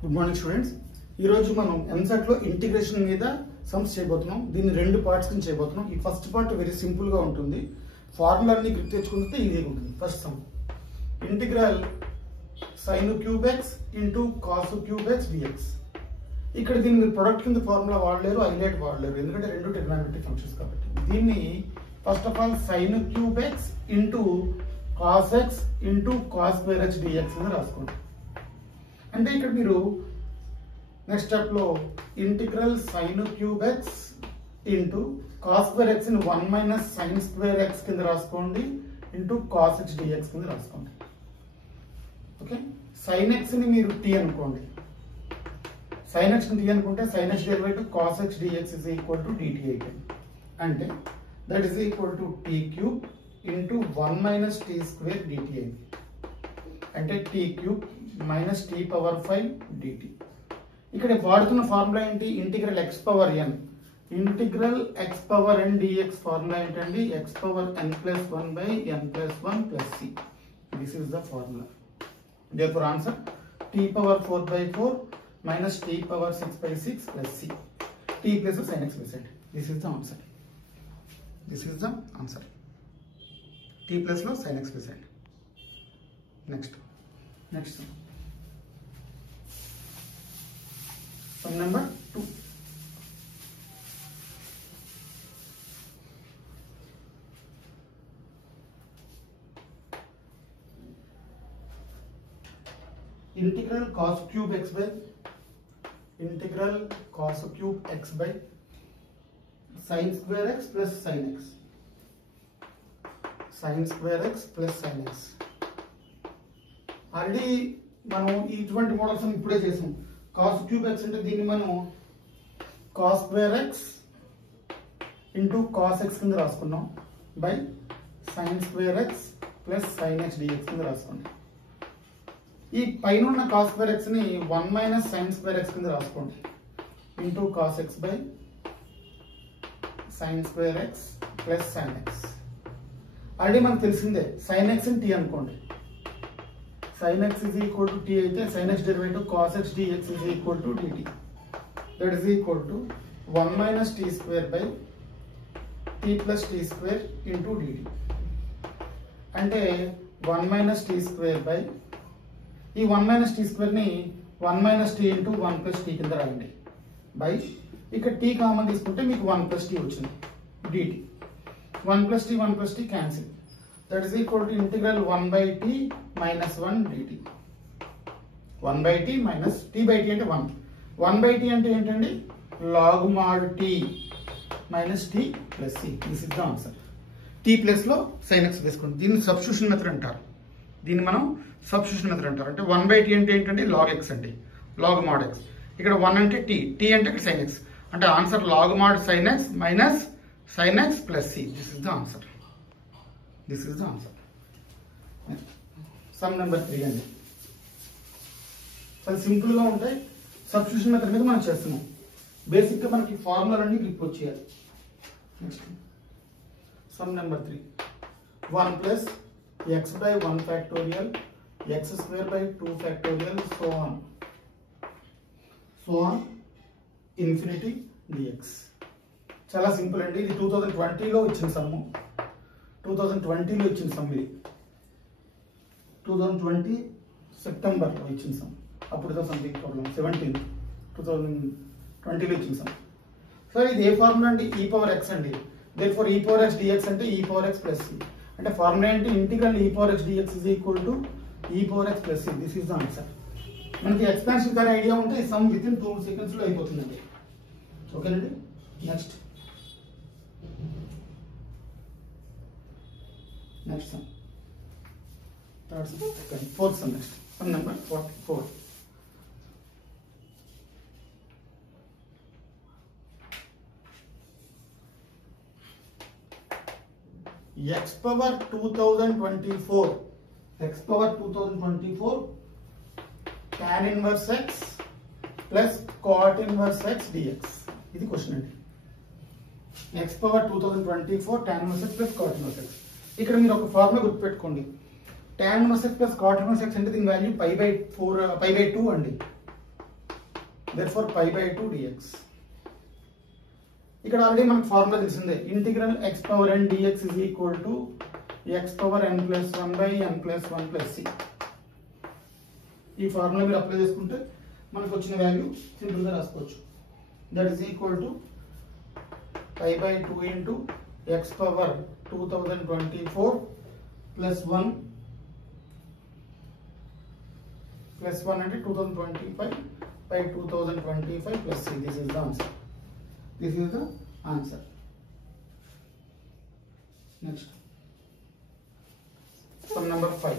Good morning students. ఈ రోజు మనం ఎంసెట్ లో ఇంటిగ్రేషన్ మీద సమ్స్ చేయబోతున్నాం. దీన్ని రెండు పార్ట్స్ కింద చేయబోతున్నాం. ఈ ఫస్ట్ పార్ట్ వెరీ సింపుల్ గా ఉంటుంది. ఫార్ములాని గుర్తు తెచ్చుకుంటే ఈజీగా ఉంటుంది. First sum integral sin cube x into cos cube x dx. ఇక్కడ దీన్ని మీరు ప్రొడక్ట్ కింద ఫార్ములా వాడలేరు, హైలైట్ వాడలేరు, ఎందుకంటే రెండు ట్రిగ్నామెట్రిక్ ఫంక్షన్స్ కాబట్టి. దీన్ని first of all sin cube x into cos x into cos square x dx అని రాసుకోండి. అంటే ఇక్కడ మీరు నెక్స్ట్ స్టెప్ లో integral sin cube x into cos square x ని 1 మైనస్ sin స్క్వేర్ ఎక్స్ కింద రాసుకోండి ఇంటూ కాస్ ఎక్స్ డిఎక్స్ కింద రాసుకోండి. ఓకే, sin ఎక్స్ ని మీరు టీ అనుకోండి. sin ఎక్స్ ని టీ అనుకుంటే sin x derivative cos x dx is equal to dt అయితే, అంటే that is equal to t cube into 1 minus t square dt అయింది. అంటే t cube minus t power 5 dt. ఇక్కడ వాడుతున్న formula ఏంటి? Integral x power n. Integral x power n dx formula ఏంటండి? X power n plus 1 by n plus 1 plus c. This is the formula. Therefore answer t power 4 by 4 minus t power 6 by 6 plus c. T place of sin x percent. This is the answer. This is the answer. T plus of sin x percent. Next sum. Sum number 2. Integral cos cube x by integral cos cube x by sin square x plus sin x. Sin square x plus sin x. Already మనం ఇటువంటి models ఇప్పుడే చేసాం. cos cube x అంటే దీన్ని మనం cos square x into cos x కింద రాసుకున్నాం by sin square x plus sin x dx కింద రాసుకున్నాం. ఈ పైన ఉన్న కాస్ స్క్వేర్ ఎక్స్ ని 1 మైనస్ సైన్ స్క్వేర్ ఎక్స్ కింద రాసుకోండి into cos x by sin square x plus sin x. Already మనకు తెలిసిందే, సైన్ ఎక్స్ ని టీ అనుకోండి. Sin x is equal to t అయితే sin x derivative cos x dx is equal to dt. That is equal to 1 minus t square by t plus t square into dt. అంటే 1 minus t square by ఈ 1 minus t square ని 1 minus t into 1 plus t కింద రాయండి by ఇక్కడ t common తీసుకుంటే మీకు 1 plus t వచ్చింది dt. 1 plus t cancel. That is equal to integral 1 by t minus 1 dt. 1 by t minus t by t అంటే 1. 1 by t అంటే ఏంటండి? Log mod t minus t plus c. This is the answer. T plus లో sine x తీసుకోండి. దీన్ని substitution method అంటారు. దీన్ని మనం substitution method అంటారు. అంటే 1 బై టీ అంటే ఏంటంటే లాగ్ ఎక్స్ అండి, లాగ్ మాడ్ ఎక్స్. ఇక్కడ 1 అంటే టీ, టీ అంటే ఇక్కడ సైన్ ఎక్స్. అంటే answer log mod sine x minus sine x plus c. This is the answer. This is the answer. Sum number 3 అండి. చాలా సింపుల్ గా ఉంటాయి. సబ్స్టిట్యూషన్ మెథడ్ మీద మనం చేస్తున్నాం. బేసిక్ గా మనకి ఫార్ములాలన్నీ గ్రిప్ వచ్చేయాలి. Next some number 3. 1 plus x by 1 factorial x square by 2 factorial so on infinity dx. చాలా సింపుల్ అండి. ఇది 2020లో ఇచ్చిన సమ్. 2020లో ఇచ్చిన సమ్. ఇది 2020 సెప్టెంబర్లో ఇచ్చిన సమ్. అప్పుడు సంథింగ్ ప్రాబ్లం 17 2020లో ఇచ్చిన సమ్. సో ఇది ఏ ఫార్ములా అండి? e పవర్ x అండి. Therefore e power x dx అంటే e power x plus c. అంటే ఫార్ములా ఏంటి? Integral e power x dx is equal to e power x plus c. This is the answer. మనకి expansion కానీ idea ఉంటే some with in 2 seconds లో అయిపోతుందండి. ఓకేనండి. Next some third sum. Okay, fourth sum. Next some number 44. x power 2024 tan inverse x plus cot inverse x dx. ఇది question అండి. x power 2024 tan inverse x plus cot inverse x. ఇక్కడ మీరు ఒక formula గుర్తుపెట్టుకోండి. tan inverse x plus cot inverse x అంటే దీని value π/2 అండి. therefore pi by 2 dx. ఇక్కడ ఆల్రెడీ మనకు ఫార్ములా తెలిసిందే, integral x power n dx is equal to x power n plus 1 by n plus 1 plus c. ఈ formula మీరు apply చేసుకుంటే మనకు వచ్చిన వాల్యూ సింపుల్ గా రాసుకోవచ్చు. That is equal to pi by 2 into x power 2024 plus 1 అంటే 2025 by 2025 plus c. This is the answer. This is the answer. Next, sum number 5.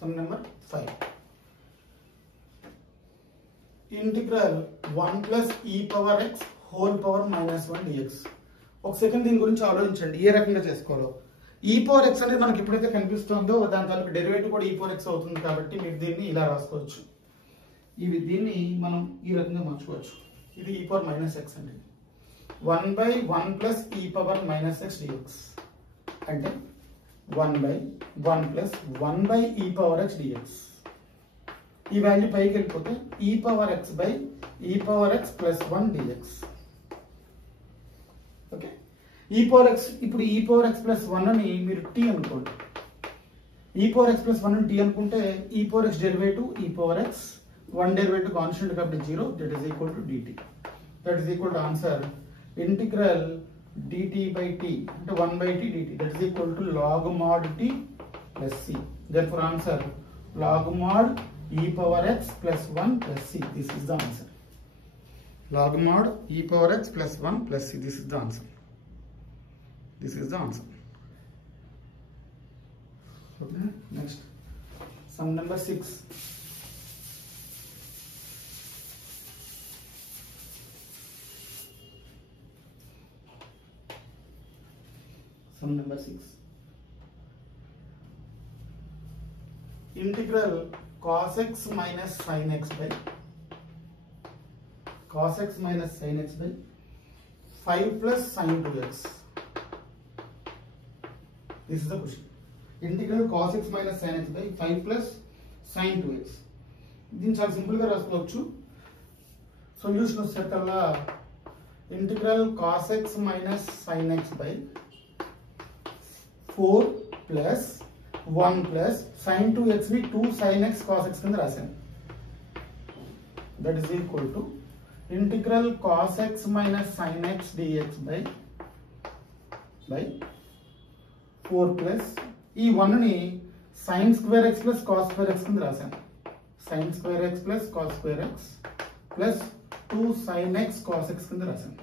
Sum number 5. Integral 1 plus e power x whole power minus 1 dx. ఒక second దీని గురించి ఆలోచించండి, ఏ రకంగా చేసుకోవాలో. e power x అనేది మనకి ఎప్పుడైతే కనిపిస్తుందో దాని తాలూకు డెరివేటివ్ కూడా e పవర్ x అవుతుంది కాబట్టి మీరు దీన్ని ఇలా రాసుకోవచ్చు. దీన్ని మనం ఈ రకంగా మార్చుకోవచ్చు. ఇది e పవర్ మైనస్ x అండి. 1 by 1 plus e power minus x dx అంటే 1 by 1 plus 1 by e power x dx. ఈ వాల్యూ పైకి వెళ్ళిపోతే e power x by e power x plus 1 dx. Okay, e power x, ఇప్పుడు e power x plus 1 అని మీరు t అనుకోండి. e power x plus 1 అని t అనుకుంటే e power x derivative e power x 1 derivative constant కాబట్టి 0, that is equal to dt. That is equal to answer integral dt by t అంటే 1 by t dt, that is equal to log mod t plus c. Therefore answer log mod e power x plus 1 plus c. This is the answer. Log mod e power x plus 1 plus c. This is the answer. This is the answer. Okay, next, sum number 6. Sum number 6. Integral cos x minus sin x by 5 plus sin 2x. This is the question. Integral cos x minus sin x by 5 plus sin 2x. దీన్ని చాలా simple గా రాసుకోవచ్చు. Solution వచ్చేసరికల్లా integral cos x minus sin x by 4 plus 1 plus sin 2x ని 2 sin x cos x కింద రాశాను. That is equal to integral cos x minus sin x dx by 4 plus ఈ 1 ని sin square x plus cos square x కింద రాశాను. sin square x plus cos square x plus 2 sin x cos x కింద రాశాను.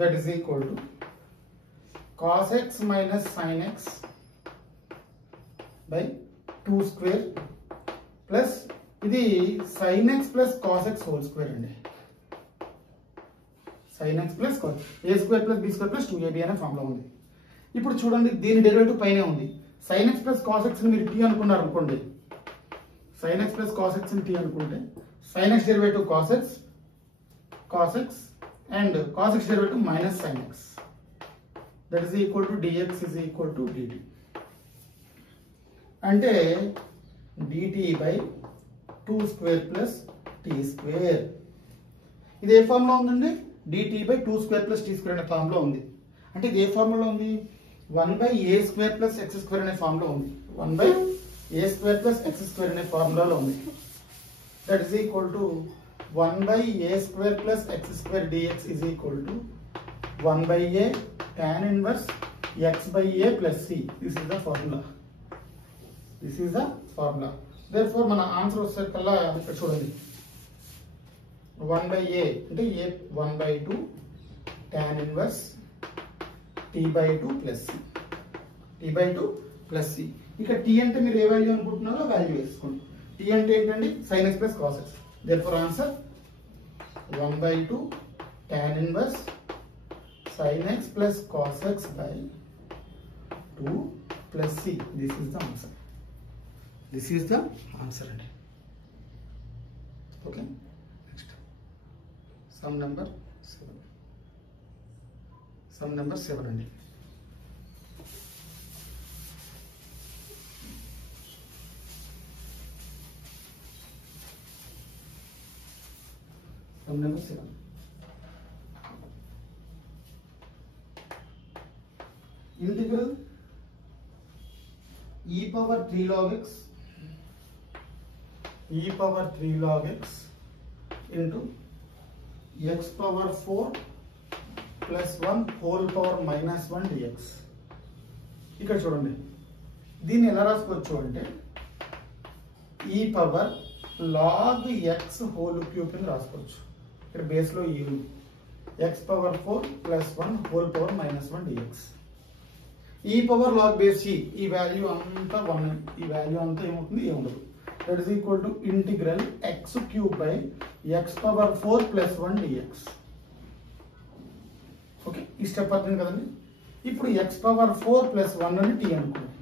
That is equal to cos x minus sin x by 2 square plus ఇది sin x plus cos x whole square అండి. sin x plus cos a square plus b square plus 2ab అనే formula ఉంది. ఇప్పుడు చూడండి, దీని derivative పైనే ఉంది. sin x plus cos x ని మీరు t అనుకున్నారు అనుకోండి, sin x plus cos x ని t అనుకుంటే sin x derivative cos x and cos x derivative minus sin x. That is equal to dx is equal to dt. అంటే dt by 2 square plus t square. ఇది ఏ formula ఉందండి? dt by 2 square plus t square అనే formula ఉంది. అంటే ఇది ఏ formula ఉంది? 1 by a square plus x square అనే formula ఉంది. 1 by a square plus x square అనే ఫార్ములాలో ఉంది. That is equal to 1 by a square plus x square dx is equal to 1 by a tan inverse x by a plus c. This is the formula. This is the formula. Therefore మన answer వచ్చేసరికల్లా ఇక్కడ చూడండి, 1 by a అంటే a 1 by 2 tan inverse t by 2 plus c. t by 2 plus c. ఇక t అంటే మీరు ఏ value అనుకుంటున్నారో value వేసుకోండి. t అంటే ఏంటండి? sin x plus cos x. Therefore answer 1 by 2 tan inverse sin x plus cos x by 2 plus c. This is the answer. This is the answer. Okay. Next. Sum number 7. Sum number 7 అండి. Sum number 7. Integral e power 3 log x into x power 4 plus 1 whole power minus 1 dx. ఇక్కడ చూడండి, దీన్ని ఎలా రాసుకోవచ్చు అంటే e power log x whole cube కింద రాసుకోవచ్చు. ఇక్కడ బేస్ లో e ఉంది, x power 4 plus 1 whole power minus 1 dx. e power log base ఈ వాల్యూ అంతా 1, ఈ వాల్యూ అంతా ఏమవుతుంది, ఏముండదు. That is equal to integral x cube by x power 4 plus 1 dx. Okay, ఈ స్టెప్ అర్థం కదండి. ఇప్పుడు x పవర్ 4 ప్లస్ 1 అని t అనుకోండి.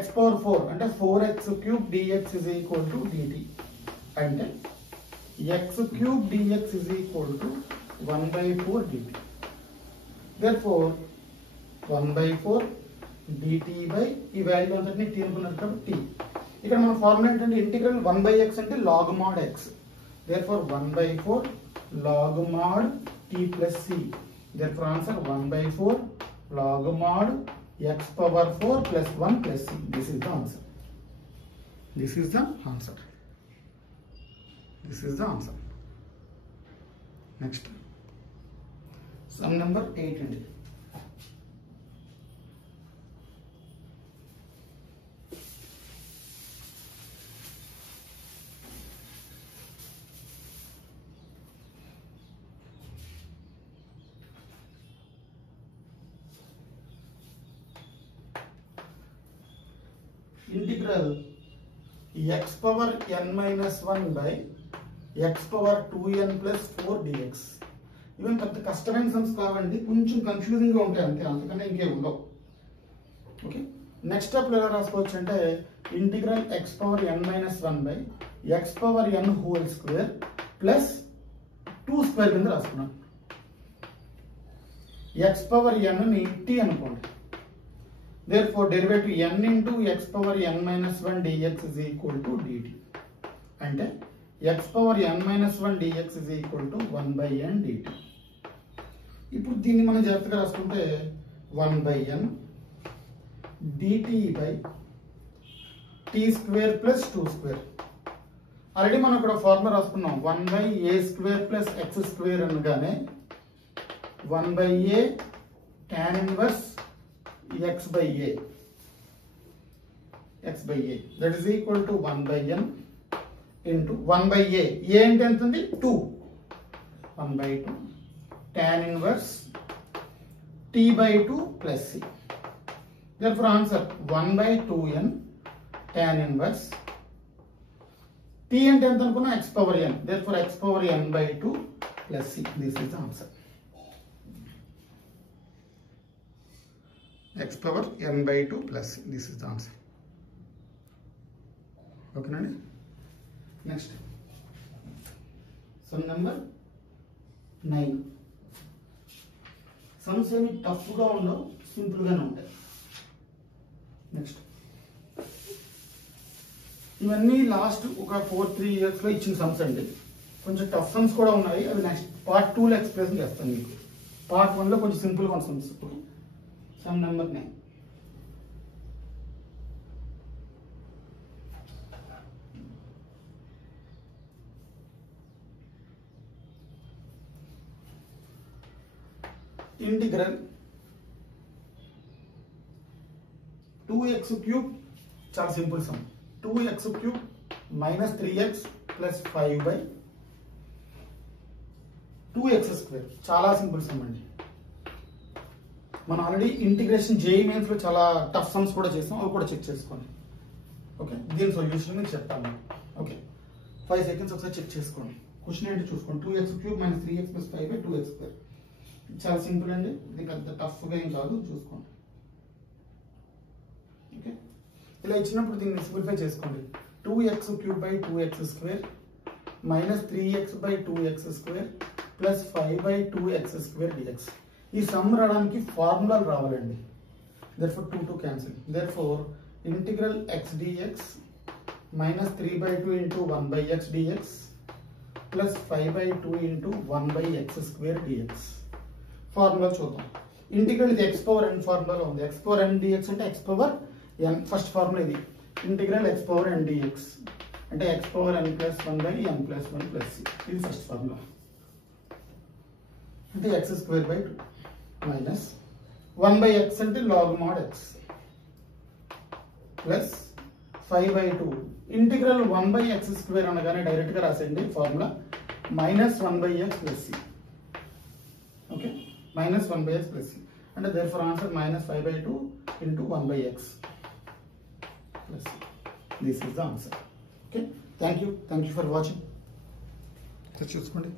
x పవర్ 4 అంటే 4x cube dx is equal to dt. అంటే x cube dx is equal to 1/4 dt. Therefore 1/4 dt by ఈ value అంతటిని t అనుకున్నారు కాబట్టి t. ఇక్కడ మన ఫార్ములా ఏంటంటే ఇంటిగ్రల్ 1/x అంటే log mod x. Therefore 1/4 log mod t plus c. Therefore answer 1/4 log mod x power 4 plus 1 plus c. This is the answer. This is the answer. This is the answer. Next, sum number 8 and integral x power n minus 1 by x power 2n plus 4 dx. Even పెద్ద కష్టమైన sums కావండి, కొంచెం confusing గా ఉంటాయి అంతే, అంతకన్నా ఇంకేం ఉండవు. ఓకే, నెక్స్ట్ స్టెప్ ఎలా రాసుకోవచ్చు అంటే integral x power n minus 1 by x power n whole square plus 2 square కింద రాసుకున్నాం. x పవర్ n ని t అనుకోండి. Therefore derivative n into x power n minus 1 dx is equal to dt. అంటే x power n minus 1 dx is equal to 1 by n dt. ఇప్పుడు దీన్ని మనం జాగ్రత్తగా రాసుకుంటే 1 by n dt by t square plus 2 square. Already మనం ఇక్కడ formula రాసుకున్నాం, 1 by a square plus x square అనగానే 1 by a tan inverse x by a that is equal to 1 by n into 1 by a అంటే ఎంత ఉంది 2, 1 by 2 tan inverse t by 2 plus c. Therefore answer 1 by 2n tan inverse t అంటే ఎంత అనుకున్నా x power n. Therefore x power n by 2 plus c. This is the answer. X power n by 2 plus c. This is the answer. Okay, nani? Next, sum number 9. Sums ఏమి tough గా ఉండవు, simple గానే ఉంటాయి. Next, ఇవన్నీ last ఒక 4-3 years లో ఇచ్చిన sums అండి. కొంచెం టఫ్ సమ్స్ కూడా ఉన్నాయి, అవి నెక్స్ట్ పార్ట్ 2 లో ఎక్స్ప్లెయిన్ చేస్తాను మీకు. పార్ట్ 1 లో కొంచెం సింపుల్ గా ఉన్న sums. Sum number 9. Integral 2x cube, చాలా simple some. 2x cube minus 3x plus 5 by 2x square. చాలా సింపుల్ సమ్ అండి. మనం ఆల్రెడీ ఇంటిగ్రేషన్ జేఈ మెయిన్స్ లో చాలా టఫ్ సమ్స్ కూడా చేసాం, అవి కూడా చెక్ చేసుకోండి. ఓకే, దీని సొల్యూషన్ మీకు చెప్తాను. ఓకే, 5 seconds ఒకసారి చెక్ చేసుకోండి. క్వశ్చన్ ఏంటి చూసుకోండి. 2x cube minus 3x plus 5 by 2x square. చాలా సింపుల్ అండి, ఇది పెద్ద టఫ్గా ఏం కాదు, చూసుకోండి. ఓకే, ఇలా ఇచ్చినప్పుడు దీన్ని సింప్లిఫై చేసుకోండి. 2x cube by 2x square minus 3x by 2x square plus 5 by 2x square dx. ఈ సమ్ రావడానికి ఫార్ములాలు రావాలండి. therefore 2 cancel. therefore integral x dx minus 3/2 into 1 by x dx plus 5/2 into 1/x² dx. Formula చూద్దాం. Integral ఇది x power n ఫార్ములాలో ఉంది. X power n dx అంటే x power n. First formula ఇది integral x power n dx అంటే x power n plus 1/n+1 plus c. ఇది first formula. అంటే x²/2 minus 1/x అంటే log mod x plus 5/2 integral 1/x² అనగానే direct గా రాసేయండి formula minus 1/x plus c. Okay, minus 1/x plus c అంటే therefore answer minus 5/2 into 1/x plus c. This is the answer. Okay, thank you for watching. చూసుకోండి.